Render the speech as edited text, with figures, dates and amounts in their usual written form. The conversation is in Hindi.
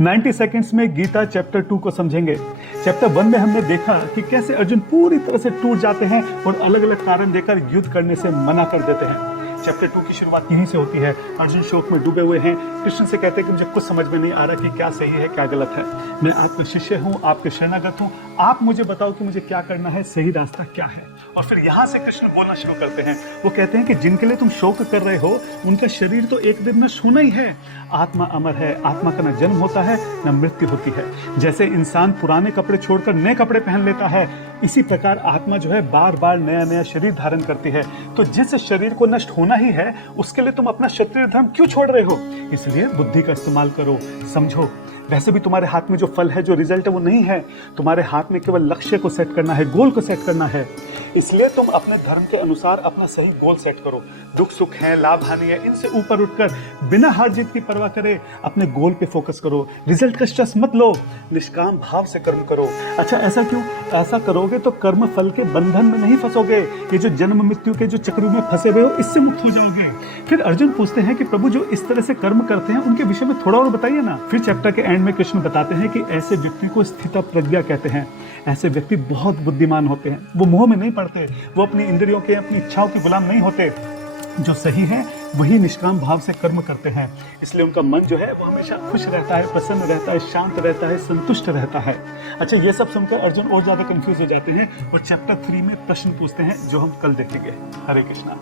90 सेकंड्स में गीता चैप्टर 2 को समझेंगे। चैप्टर 1 में हमने देखा कि कैसे अर्जुन पूरी तरह से टूट जाते हैं और अलग अलग कारण देकर युद्ध करने से मना कर देते हैं। चैप्टर 2 की शुरुआत यहीं से होती है। अर्जुन शोक में डूबे हुए हैं। कृष्ण से कहते हैं कि मुझे कुछ समझ में नहीं आ रहा कि क्या सही है क्या गलत है। मैं आपका शिष्य हूँ, आपके शरणागत हूँ, आप मुझे बताओ कि मुझे क्या करना है, सही रास्ता क्या है। और फिर यहाँ से कृष्ण बोलना शुरू करते हैं। वो कहते हैं कि जिनके लिए तुम शोक कर रहे हो उनका शरीर तो एक दिन में होना ही है। आत्मा अमर है, आत्मा का न जन्म होता है न मृत्यु होती है। जैसे इंसान पुराने कपड़े छोड़कर नए कपड़े पहन लेता है, इसी प्रकार आत्मा जो है बार बार नया नया शरीर धारण करती है। तो जिस शरीर को नष्ट होना ही है उसके लिए तुम अपना क्षत्रिय धर्म क्यों छोड़ रहे हो? इसलिए बुद्धि का इस्तेमाल करो, समझो। वैसे भी तुम्हारे हाथ में जो फल है, जो रिजल्ट है, वो नहीं है। तुम्हारे हाथ में केवल लक्ष्य को सेट करना है, गोल को सेट करना है। इसलिए तुम अपने धर्म के अनुसार अपना सही गोल सेट करो। दुख सुख है, लाभ हानि है, इनसे ऊपर उठकर बिना हार जीत की परवाह करे अपने गोल पे फोकस करो। रिजल्ट का स्ट्रेस मत लो, निष्काम भाव से कर्म करो। अच्छा, ऐसा क्यों? ऐसा करोगे तो कर्म फल के बंधन में नहीं फंसोगे। ये जो जन्म मृत्यु के जो चक्रों में फंसे हुए हो, इससे मुक्त हो जाओगे। फिर अर्जुन पूछते हैं कि प्रभु जो इस तरह से कर्म करते हैं उनके विषय में थोड़ा और बताइए ना। फिर चैप्टर के एंड में कृष्ण बताते हैं कि ऐसे व्यक्ति को स्थित प्रज्ञा कहते हैं। ऐसे व्यक्ति बहुत बुद्धिमान होते हैं। वो मोह में नहीं पड़ते, वो अपनी इंद्रियों के, अपनी इच्छाओं के गुलाम नहीं होते। जो सही है वही निष्काम भाव से कर्म करते हैं। इसलिए उनका मन जो है वो हमेशा खुश रहता है, प्रसन्न रहता है, शांत रहता है, संतुष्ट रहता है। अच्छा, ये सब सुनकर अर्जुन और ज्यादा कंफ्यूज हो जाते हैं और चैप्टर 3 में प्रश्न पूछते हैं जो हम कल देखेंगे। हरे कृष्णा।